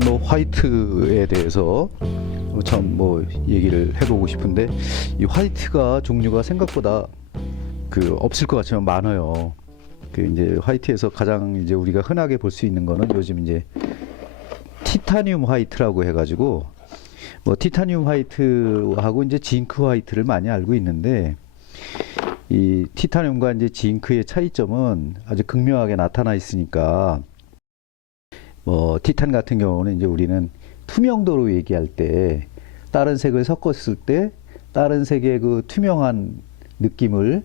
일단 뭐 화이트에 대해서 참 뭐 얘기를 해보고 싶은데, 이 화이트가 종류가 생각보다 없을 것 같지만 많아요. 이제 화이트에서 가장 이제 우리가 흔하게 볼 수 있는 거는 요즘 이제 티타늄 화이트라고 해가지고, 뭐 티타늄 화이트하고 이제 징크 화이트를 많이 알고 있는데, 이 티타늄과 이제 징크의 차이점은 아주 극명하게 나타나 있으니까, 뭐 티탄 같은 경우는 이제 우리는 투명도로 얘기할 때 다른 색을 섞었을 때 다른 색의 그 투명한 느낌을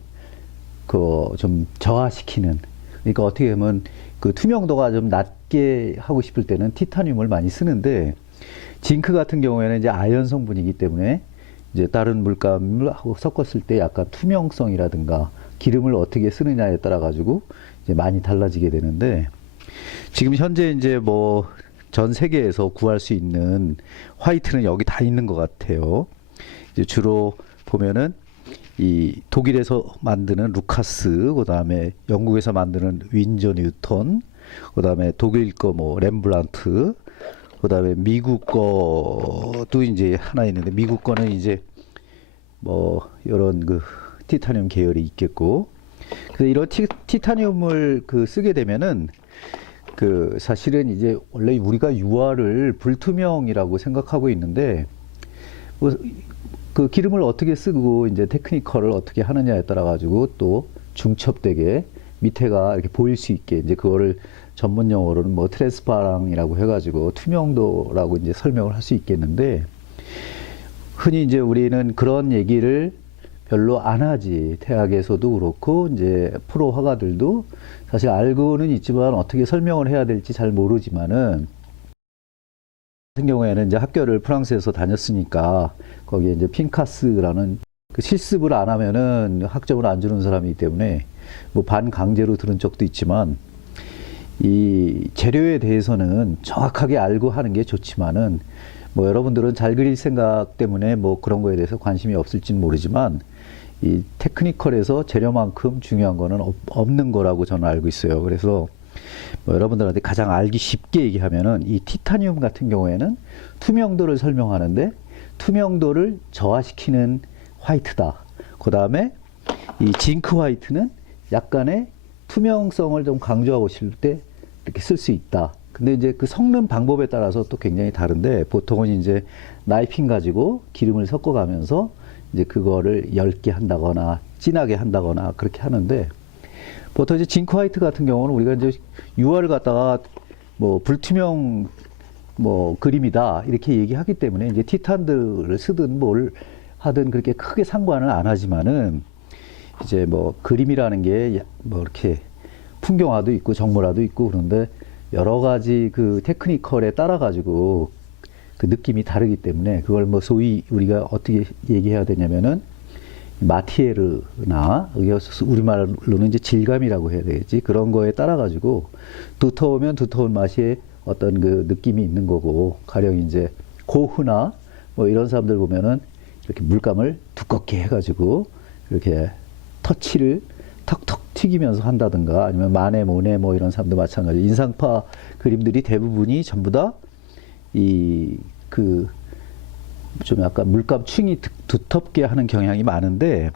좀 저하시키는, 그러니까 어떻게 보면 그 투명도가 좀 낮게 하고 싶을 때는 티타늄을 많이 쓰는데, 징크 같은 경우에는 이제 아연 성분이기 때문에 이제 다른 물감을 하고 섞었을 때 약간 투명성이라든가 기름을 어떻게 쓰느냐에 따라 가지고 이제 많이 달라지게 되는데, 지금 현재 이제 뭐 전 세계에서 구할 수 있는 화이트는 여기 다 있는 것 같아요. 이제 주로 보면은 이 독일에서 만드는 루카스, 그 다음에 영국에서 만드는 윈저 뉴턴, 그 다음에 독일 거 뭐 렘브란트, 그 다음에 미국 거도 이제 하나 있는데, 미국 거는 이제 뭐 이런 티타늄 계열이 있겠고, 그래서 이런 티타늄을 쓰게 되면은 사실은 이제 원래 우리가 유화를 불투명이라고 생각하고 있는데, 뭐 기름을 어떻게 쓰고 이제 테크니컬을 어떻게 하느냐에 따라 가지고 또 중첩되게 밑에가 이렇게 보일 수 있게, 이제 그거를 전문 용어로는 뭐 트랜스파랑이라고 해가지고 투명도라고 이제 설명을 할 수 있겠는데, 흔히 이제 우리는 그런 얘기를 별로 안 하지. 대학에서도 그렇고 이제 프로 화가들도 사실 알고는 있지만 어떻게 설명을 해야 될지 잘 모르지만은, 같은 경우에는 이제 학교를 프랑스에서 다녔으니까 거기에 이제 핑카스라는 실습을 안 하면은 학점을 안 주는 사람이기 때문에 뭐 반강제로 들은 적도 있지만, 이 재료에 대해서는 정확하게 알고 하는 게 좋지만은, 뭐 여러분들은 잘 그릴 생각 때문에 뭐 그런 거에 대해서 관심이 없을지는 모르지만, 이 테크니컬에서 재료만큼 중요한 거는 없는 거라고 저는 알고 있어요. 그래서 뭐 여러분들한테 가장 알기 쉽게 얘기하면은, 이 티타늄 같은 경우에는 투명도를 설명하는데 투명도를 저하시키는 화이트다. 그 다음에 이 징크 화이트는 약간의 투명성을 좀 강조하고 싶을 때 이렇게 쓸 수 있다. 근데 이제 그 섞는 방법에 따라서 또 굉장히 다른데, 보통은 이제 나이핀 가지고 기름을 섞어가면서 이제 그거를 엷게 한다거나 진하게 한다거나 그렇게 하는데, 보통 이제 징크 화이트 같은 경우는 우리가 이제 유화를 갖다가 뭐 불투명 뭐 그림이다 이렇게 얘기하기 때문에 이제 티탄들을 쓰든 뭘 하든 그렇게 크게 상관은 안 하지만은, 이제 뭐 그림이라는 게 뭐 이렇게 풍경화도 있고 정물화도 있고 그런데 여러 가지 테크니컬에 따라 가지고 그 느낌이 다르기 때문에, 그걸 뭐 소위 우리가 어떻게 얘기해야 되냐면은 마티에르나 우리말로는 이제 질감이라고 해야 되겠지, 그런 거에 따라 가지고 두터우면 두터운 맛이 어떤 느낌이 있는 거고, 가령 이제 고흐나 뭐 이런 사람들 보면은 이렇게 물감을 두껍게 해가지고 이렇게 터치를 턱턱 튀기면서 한다든가, 아니면 마네, 모네 뭐 이런 사람도 마찬가지. 인상파 그림들이 대부분이 전부 다 좀 약간 물감층이 두텁게 하는 경향이 많은데,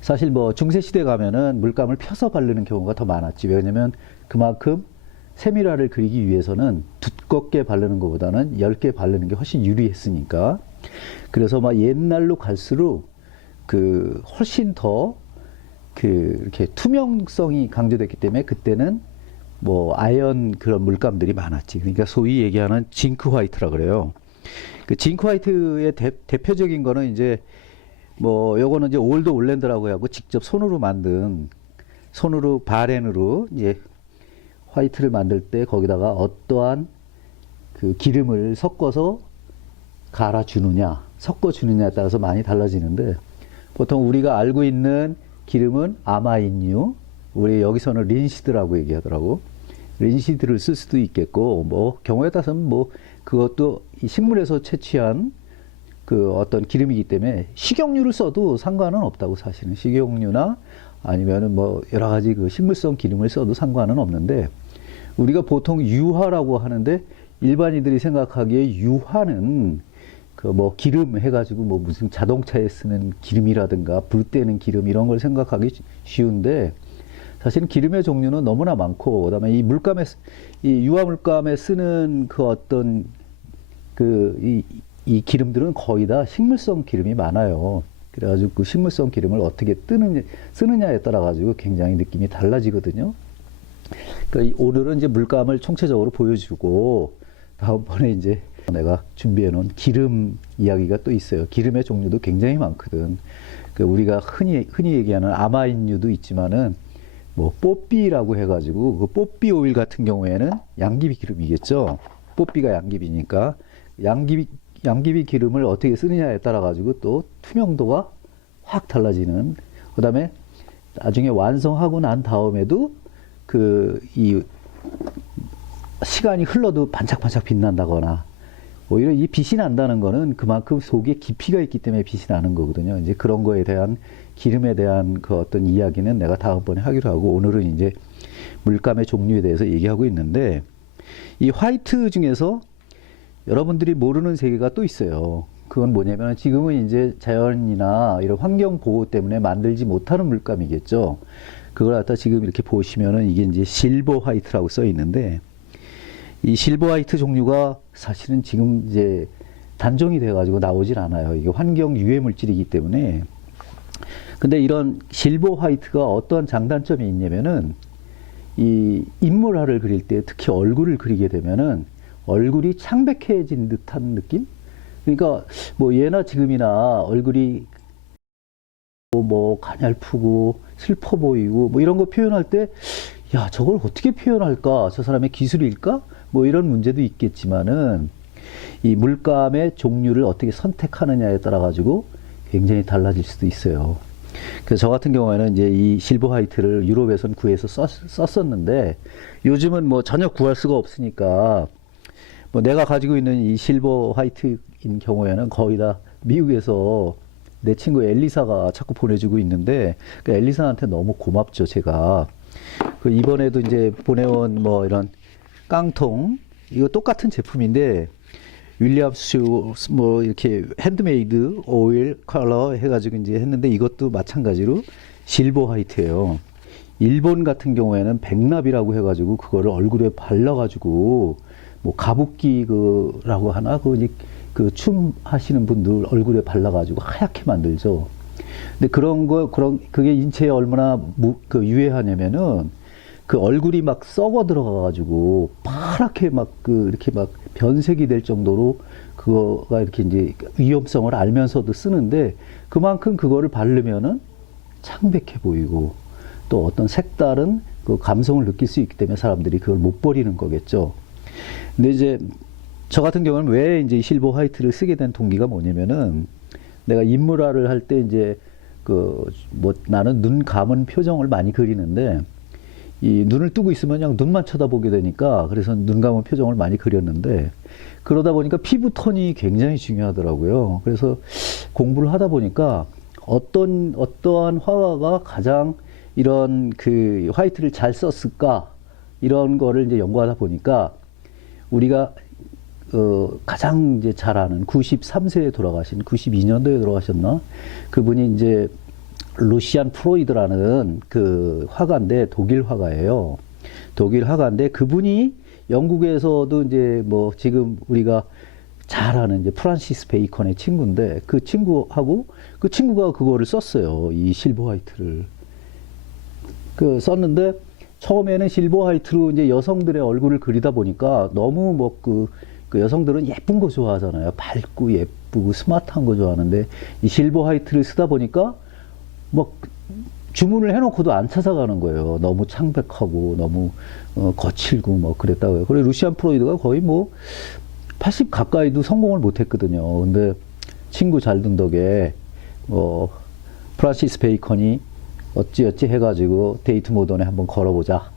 사실 뭐 중세시대 가면은 물감을 펴서 바르는 경우가 더 많았지. 왜냐면 그만큼 세밀화를 그리기 위해서는 두껍게 바르는 것보다는 얇게 바르는 게 훨씬 유리했으니까. 그래서 막 옛날로 갈수록 훨씬 더 이렇게 투명성이 강조됐기 때문에 그때는 뭐 아연 그런 물감들이 많았지. 그러니까 소위 얘기하는 징크 화이트라 그래요. 징크 화이트의 대표적인 거는 이제 뭐 요거는 이제 올드 올랜드라고 하고 직접 손으로 만든, 손으로 바렌으로 이제 화이트를 만들 때 거기다가 어떠한 기름을 섞어서 갈아주느냐 섞어주느냐에 따라서 많이 달라지는데, 보통 우리가 알고 있는 기름은 아마인유, 우리 여기서는 린시드라고 얘기하더라고. 린시드를 쓸 수도 있겠고, 뭐 경우에 따라서는 뭐 그것도 이 식물에서 채취한 어떤 기름이기 때문에 식용유를 써도 상관은 없다고. 사실은 식용유나 아니면은 뭐 여러 가지 식물성 기름을 써도 상관은 없는데, 우리가 보통 유화라고 하는데 일반인들이 생각하기에 유화는 그 뭐 기름 해가지고 뭐 무슨 자동차에 쓰는 기름이라든가 불 때는 기름 이런 걸 생각하기 쉬운데 사실은 기름의 종류는 너무나 많고 그다음에 이 유화 물감에 쓰는 그 어떤 이 기름들은 거의 다 식물성 기름이 많아요. 그래가지고 그 식물성 기름을 어떻게 쓰느냐에 따라 가지고 굉장히 느낌이 달라지거든요. 그러니까 오늘은 이제 물감을 총체적으로 보여주고 다음번에 이제 내가 준비해 놓은 기름 이야기가 또 있어요. 기름의 종류도 굉장히 많거든. 우리가 흔히 얘기하는 아마인유도 있지만은 뭐 뽀삐라고 해가지고 그 뽀삐 오일 같은 경우에는 양귀비 기름이겠죠. 뽀삐가 양귀비니까 양귀비 기름을 어떻게 쓰느냐에 따라 가지고 또 투명도가 확 달라지는. 그다음에 나중에 완성하고 난 다음에도 이 시간이 흘러도 반짝반짝 빛난다거나 오히려 이 빛이 난다는 거는 그만큼 속에 깊이가 있기 때문에 빛이 나는 거거든요. 이제 그런 거에 대한 기름에 대한 그 어떤 이야기는 내가 다음번에 하기로 하고 오늘은 이제 물감의 종류에 대해서 얘기하고 있는데 이 화이트 중에서 여러분들이 모르는 세계가 또 있어요. 그건 뭐냐면 지금은 이제 자연이나 이런 환경 보호 때문에 만들지 못하는 물감이겠죠. 그걸 갖다 지금 이렇게 보시면은 이게 이제 실버 화이트라고 써 있는데 이 실버 화이트 종류가 사실은 지금 이제 단종이 돼 가지고 나오질 않아요. 이게 환경 유해 물질이기 때문에. 근데 이런 실버 화이트가 어떠한 장단점이 있냐면은 이 인물화를 그릴 때 특히 얼굴을 그리게 되면은 얼굴이 창백해진 듯한 느낌? 그러니까 뭐 예나 지금이나 얼굴이 뭐 가냘프고 슬퍼 보이고 뭐 이런 거 표현할 때 야, 저걸 어떻게 표현할까? 저 사람의 기술일까? 뭐 이런 문제도 있겠지만은 이 물감의 종류를 어떻게 선택하느냐에 따라 가지고 굉장히 달라질 수도 있어요. 그래서 저 같은 경우에는 이제 이 실버 화이트를 유럽에선 구해서 썼었는데 요즘은 뭐 전혀 구할 수가 없으니까 뭐 내가 가지고 있는 이 실버 화이트인 경우에는 거의 다 미국에서 내 친구 엘리사가 자꾸 보내주고 있는데 그 엘리사한테 너무 고맙죠, 제가. 그 이번에도 이제 보내온 뭐 이런 깡통 이거 똑같은 제품인데 윌리엄스 뭐 이렇게 핸드메이드 오일 컬러 해가지고 이제 했는데 이것도 마찬가지로 실버 화이트예요. 일본 같은 경우에는 백납이라고 해가지고 그거를 얼굴에 발라가지고 뭐 가부키라고 하나 그 춤 하시는 분들 얼굴에 발라가지고 하얗게 만들죠. 근데 그게 인체에 얼마나 유해하냐면은 그 얼굴이 막 썩어 들어가가지고 파랗게 이렇게 막 변색이 될 정도로 그거가 이렇게 이제 위험성을 알면서도 쓰는데 그만큼 그거를 바르면은 창백해 보이고 또 어떤 색다른 그 감성을 느낄 수 있기 때문에 사람들이 그걸 못 버리는 거겠죠. 근데 이제 저 같은 경우는 왜 이제 실버 화이트를 쓰게 된 동기가 뭐냐면은 내가 인물화를 할 때 이제 뭐 나는 눈 감은 표정을 많이 그리는데 이 눈을 뜨고 있으면 그냥 눈만 쳐다보게 되니까 그래서 눈 감은 표정을 많이 그렸는데 그러다 보니까 피부 톤이 굉장히 중요하더라고요. 그래서 공부를 하다 보니까 어떠한 화가가 가장 이런 그 화이트를 잘 썼을까 이런 거를 이제 연구하다 보니까 우리가 가장 이제 잘 아는 93세에 돌아가신 92년도에 돌아가셨나 그분이 이제 루시안 프로이드라는 그 화가인데 독일 화가예요. 독일 화가인데 그분이 영국에서도 이제 뭐 지금 우리가 잘 아는 이제 프란시스 베이컨의 친구인데 그 친구가 그거를 썼어요. 이 실버 화이트를 썼는데 처음에는 실버 화이트로 이제 여성들의 얼굴을 그리다 보니까 너무 뭐 그 여성들은 예쁜 거 좋아하잖아요. 밝고 예쁘고 스마트한 거 좋아하는데 이 실버 화이트를 쓰다 보니까 뭐 주문을 해놓고도 안 찾아가는 거예요. 너무 창백하고 너무 거칠고 뭐 그랬다고요. 그리고 루시안 프로이드가 거의 뭐 80 가까이도 성공을 못했거든요. 근데 친구 잘 둔 덕에 프란시스 베이컨이 어찌어찌 해가지고 데이트 모던에 한번 걸어보자.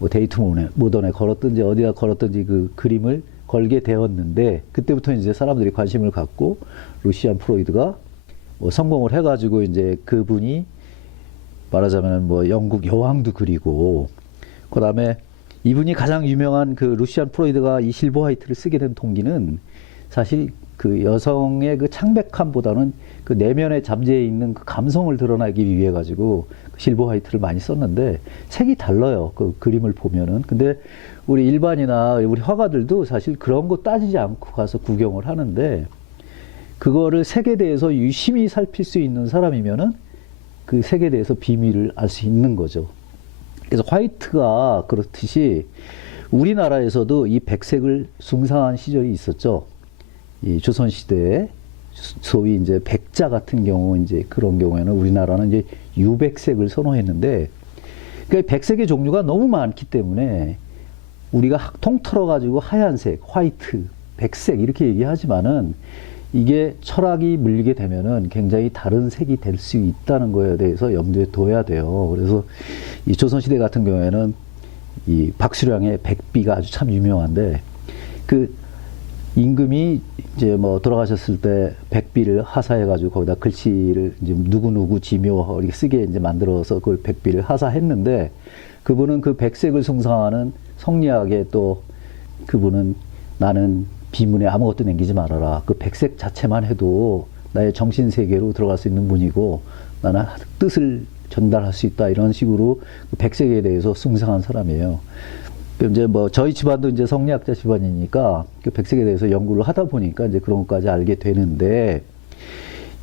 뭐 데이트 모던에 걸었든지 어디다 걸었든지 그 그림을 걸게 되었는데 그때부터 이제 사람들이 관심을 갖고 루시안 프로이드가 뭐 성공을 해가지고 이제 그분이 말하자면 뭐 영국 여왕도 그리고 그다음에 이분이 가장 유명한 그 루시안 프로이드가 이 실버 화이트를 쓰게 된 동기는 사실 그 여성의 그 창백함보다는 그 내면에 잠재해 있는 그 감성을 드러나기 위해 가지고 그 실버 화이트를 많이 썼는데 색이 달라요. 그 그림을 보면은. 근데 우리 일반이나 우리 화가들도 사실 그런 거 따지지 않고 가서 구경을 하는데 그거를 색에 대해서 유심히 살필 수 있는 사람이면은 그 색에 대해서 비밀을 알 수 있는 거죠. 그래서 화이트가 그렇듯이 우리나라에서도 이 백색을 숭상한 시절이 있었죠. 이 조선시대에 소위 이제 백자 같은 경우 이제 그런 경우에는 우리나라는 이제 유백색을 선호했는데 그러니까 백색의 종류가 너무 많기 때문에 우리가 통틀어 가지고 하얀색, 화이트, 백색 이렇게 얘기하지만은 이게 철학이 물리게 되면은 굉장히 다른 색이 될 수 있다는 거에 대해서 염두에 둬야 돼요. 그래서 이 조선시대 같은 경우에는 이 박수량의 백비가 아주 참 유명한데 그 임금이 이제 뭐 돌아가셨을 때 백비를 하사해가지고 거기다 글씨를 이제 누구누구 지묘 이렇게 쓰게 이제 만들어서 그걸 백비를 하사했는데 그분은 그 백색을 숭상하는 성리학에 또 그분은 나는 비문에 아무것도 남기지 말아라. 그 백색 자체만 해도 나의 정신 세계로 들어갈 수 있는 문이고 나는 뜻을 전달할 수 있다. 이런 식으로 그 백색에 대해서 숭상한 사람이에요. 이제 뭐 저희 집안도 이제 성리학자 집안이니까 그 백색에 대해서 연구를 하다 보니까 이제 그런 것까지 알게 되는데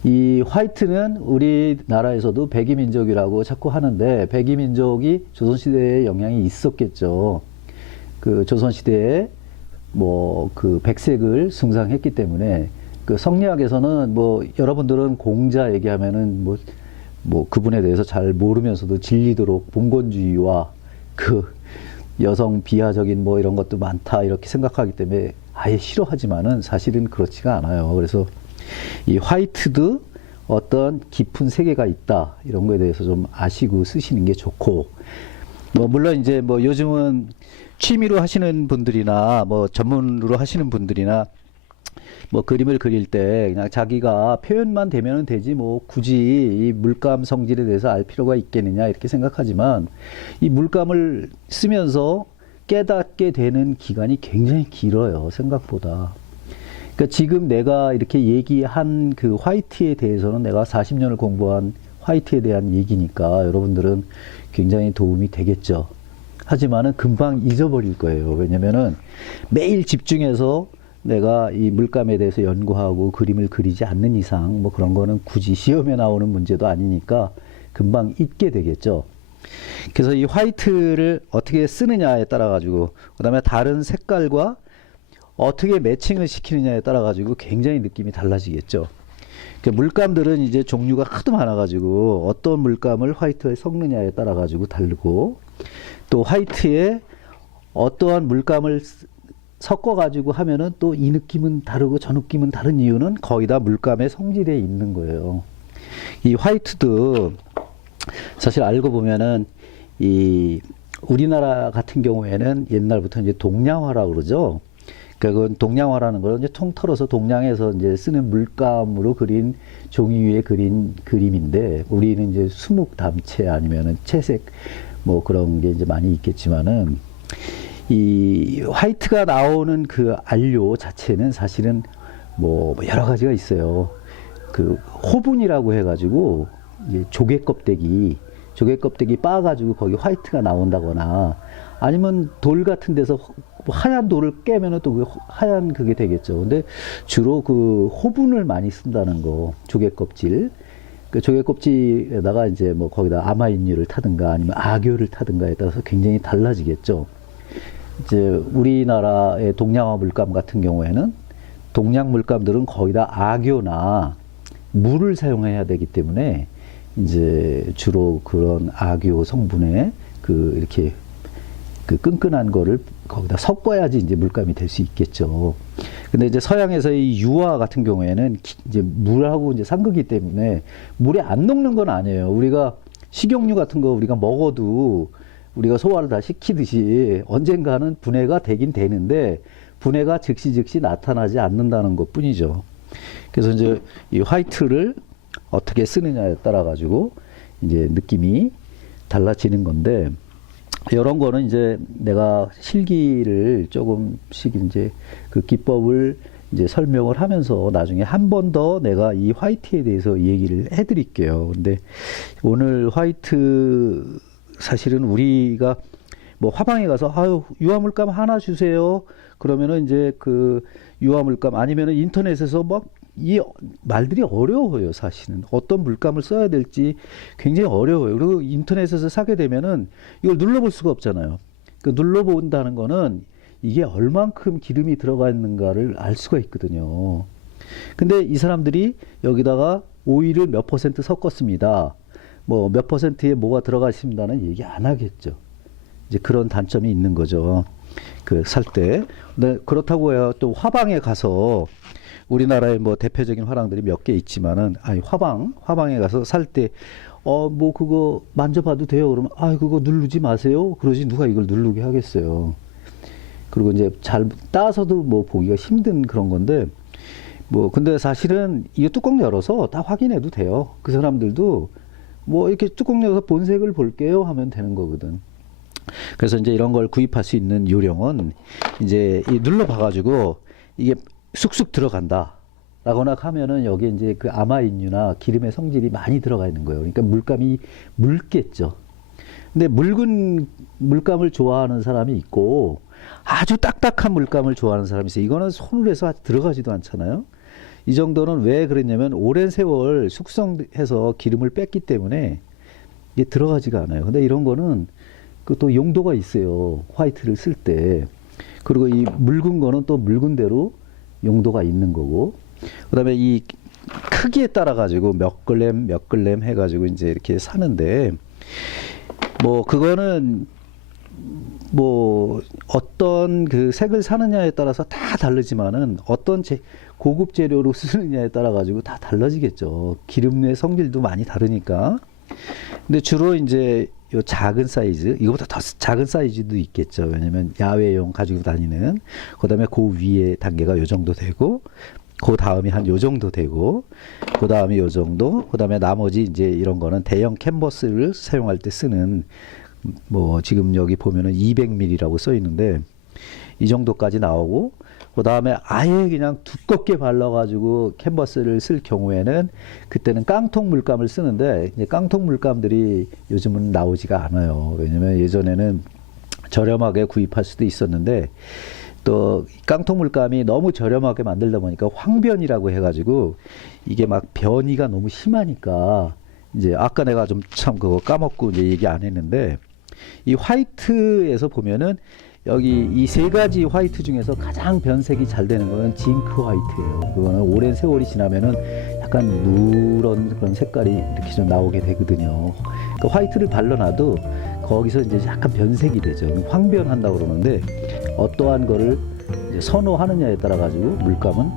이 화이트는 우리나라에서도 백이민족이라고 자꾸 하는데 백이민족이 조선시대에 영향이 있었겠죠. 그 조선시대에 뭐 그 백색을 숭상했기 때문에 그 성리학에서는 뭐 여러분들은 공자 얘기하면은 뭐 그분에 대해서 잘 모르면서도 질리도록 봉건주의와 그 여성 비하적인 뭐 이런 것도 많다 이렇게 생각하기 때문에 아예 싫어하지만은 사실은 그렇지가 않아요. 그래서 이 화이트도 어떤 깊은 세계가 있다 이런 거에 대해서 좀 아시고 쓰시는 게 좋고 뭐 물론 이제 뭐 요즘은 취미로 하시는 분들이나 뭐 전문으로 하시는 분들이나 뭐 그림을 그릴 때 그냥 자기가 표현만 되면 되지 뭐 굳이 이 물감 성질에 대해서 알 필요가 있겠느냐 이렇게 생각하지만 이 물감을 쓰면서 깨닫게 되는 기간이 굉장히 길어요. 생각보다. 그러니까 지금 내가 이렇게 얘기한 그 화이트에 대해서는 내가 40년을 공부한 화이트에 대한 얘기니까 여러분들은 굉장히 도움이 되겠죠. 하지만은 금방 잊어버릴 거예요. 왜냐면은 매일 집중해서 내가 이 물감에 대해서 연구하고 그림을 그리지 않는 이상 뭐 그런 거는 굳이 시험에 나오는 문제도 아니니까 금방 잊게 되겠죠. 그래서 이 화이트를 어떻게 쓰느냐에 따라 가지고 그다음에 다른 색깔과 어떻게 매칭을 시키느냐에 따라 가지고 굉장히 느낌이 달라지겠죠. 그러니까 물감들은 이제 종류가 하도 많아 가지고 어떤 물감을 화이트에 섞느냐에 따라 가지고 다르고 또 화이트에 어떠한 물감을 섞어 가지고 하면은 또 이 느낌은 다르고 저 느낌은 다른 이유는 거의 다 물감의 성질에 있는 거예요. 이 화이트도 사실 알고 보면은 이 우리나라 같은 경우에는 옛날부터 이제 동양화라고 그러죠. 그건 동양화라는 걸 이제 통틀어서 동양에서 이제 쓰는 물감으로 그린 종이 위에 그린 그림인데 우리는 이제 수묵담체 아니면은 채색 뭐 그런 게 이제 많이 있겠지만은 이 화이트가 나오는 그 안료 자체는 사실은 뭐 여러 가지가 있어요. 그 호분이라고 해가지고 이제 조개 껍데기 빻아가지고 거기 화이트가 나온다거나 아니면 돌 같은 데서 하얀 돌을 깨면은 또 그 하얀 그게 되겠죠. 근데 주로 그 호분을 많이 쓴다는 거, 조개 껍질. 그 조개 껍질에다가 이제 뭐 거기다 아마인유를 타든가 아니면 악유를 타든가에 따라서 굉장히 달라지겠죠. 이제 우리나라의 동양화 물감 같은 경우에는 동양 물감들은 거의 다 악유나 물을 사용해야 되기 때문에 이제 주로 그런 악유 성분에 그 이렇게 그 끈끈한 거를 거기다 섞어야지 이제 물감이 될 수 있겠죠. 근데 이제 서양에서의 유화 같은 경우에는 이제 물하고 이제 산 거기 때문에 물에 안 녹는 건 아니에요. 우리가 식용유 같은 거 우리가 먹어도 우리가 소화를 다 시키듯이 언젠가는 분해가 되긴 되는데 분해가 즉시 나타나지 않는다는 것 뿐이죠. 그래서 이제 이 화이트를 어떻게 쓰느냐에 따라 가지고 이제 느낌이 달라지는 건데 이런 거는 이제 내가 실기를 조금씩 이제 그 기법을 이제 설명을 하면서 나중에 한 번 더 내가 이 화이트에 대해서 얘기를 해드릴게요. 근데 오늘 화이트 사실은 우리가 뭐 화방에 가서 아유 유화물감 하나 주세요. 그러면은 이제 그 유화물감 아니면은 인터넷에서 막 이 말들이 어려워요. 사실은 어떤 물감을 써야 될지 굉장히 어려워요. 그리고 인터넷에서 사게 되면은 이걸 눌러볼 수가 없잖아요. 그 눌러본다는 거는 이게 얼만큼 기름이 들어가 있는가를 알 수가 있거든요. 근데 이 사람들이 여기다가 오일을 몇 퍼센트 섞었습니다. 뭐 몇 퍼센트에 뭐가 들어가 있습니다는 얘기 안 하겠죠. 이제 그런 단점이 있는 거죠. 그 살 때. 근데 그렇다고 해야 또 화방에 가서 우리나라에 뭐 대표적인 화랑들이 몇 개 있지만은 아니 화방에 가서 살 때 뭐 그거 만져봐도 돼요. 그러면 아 그거 누르지 마세요. 그러지 누가 이걸 누르게 하겠어요. 그리고 이제 잘 따서도 뭐 보기가 힘든 그런 건데 뭐 근데 사실은 이 뚜껑 열어서 다 확인해도 돼요. 그 사람들도 뭐 이렇게 뚜껑 열어서 본색을 볼게요 하면 되는 거거든. 그래서 이제 이런 걸 구입할 수 있는 요령은 이제 이 눌러 봐가지고 이게 쑥쑥 들어간다 라거나 하면은 여기에 이제 그 아마인유나 기름의 성질이 많이 들어가 있는 거예요. 그러니까 물감이 묽겠죠. 근데 묽은 물감을 좋아하는 사람이 있고 아주 딱딱한 물감을 좋아하는 사람이 있어요. 이거는 손으로 해서 들어가지도 않잖아요. 이 정도는 왜 그랬냐면 오랜 세월 숙성해서 기름을 뺐기 때문에 이게 들어가지가 않아요. 근데 이런 거는 그 또 용도가 있어요. 화이트를 쓸 때. 그리고 이 묽은 거는 또 묽은 대로 용도가 있는 거고. 그다음에 이 크기에 따라 가지고 몇 글램 해가지고 이제 이렇게 사는데 뭐 그거는 뭐 어떤 그 색을 사느냐에 따라서 다 다르지만은 어떤 고급 재료로 쓰느냐에 따라 가지고 다 달라지겠죠. 기름의 성질도 많이 다르니까. 근데 주로 이제 요 작은 사이즈, 이거보다 더 작은 사이즈도 있겠죠. 왜냐면 야외용 가지고 다니는. 그다음에 그 위에 단계가 요 정도 되고, 그 다음이 한 요 정도 되고, 그 다음이 요 정도, 그 다음에 나머지 이제 이런 거는 대형 캔버스를 사용할 때 쓰는 뭐 지금 여기 보면은 200ml라고 써 있는데 이 정도까지 나오고, 그 다음에 아예 그냥 두껍게 발라가지고 캔버스를 쓸 경우에는 그때는 깡통 물감을 쓰는데 이제 깡통 물감들이 요즘은 나오지가 않아요. 왜냐면 예전에는 저렴하게 구입할 수도 있었는데 또 깡통 물감이 너무 저렴하게 만들다 보니까 황변이라고 해가지고 이게 막 변이가 너무 심하니까 이제 아까 내가 좀 참 그거 까먹고 이제 얘기 안 했는데 이 화이트에서 보면은 여기 이 세 가지 화이트 중에서 가장 변색이 잘 되는 거는 징크 화이트예요. 그거는 오랜 세월이 지나면은 약간 누런 그런 색깔이 이렇게 좀 나오게 되거든요. 그 화이트를 발라놔도 거기서 이제 약간 변색이 되죠. 황변한다고 그러는데 어떠한 거를 이제 선호하느냐에 따라 가지고 물감은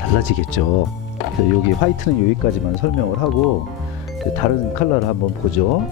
달라지겠죠. 그래서 여기 화이트는 여기까지만 설명을 하고 다른 컬러를 한번 보죠.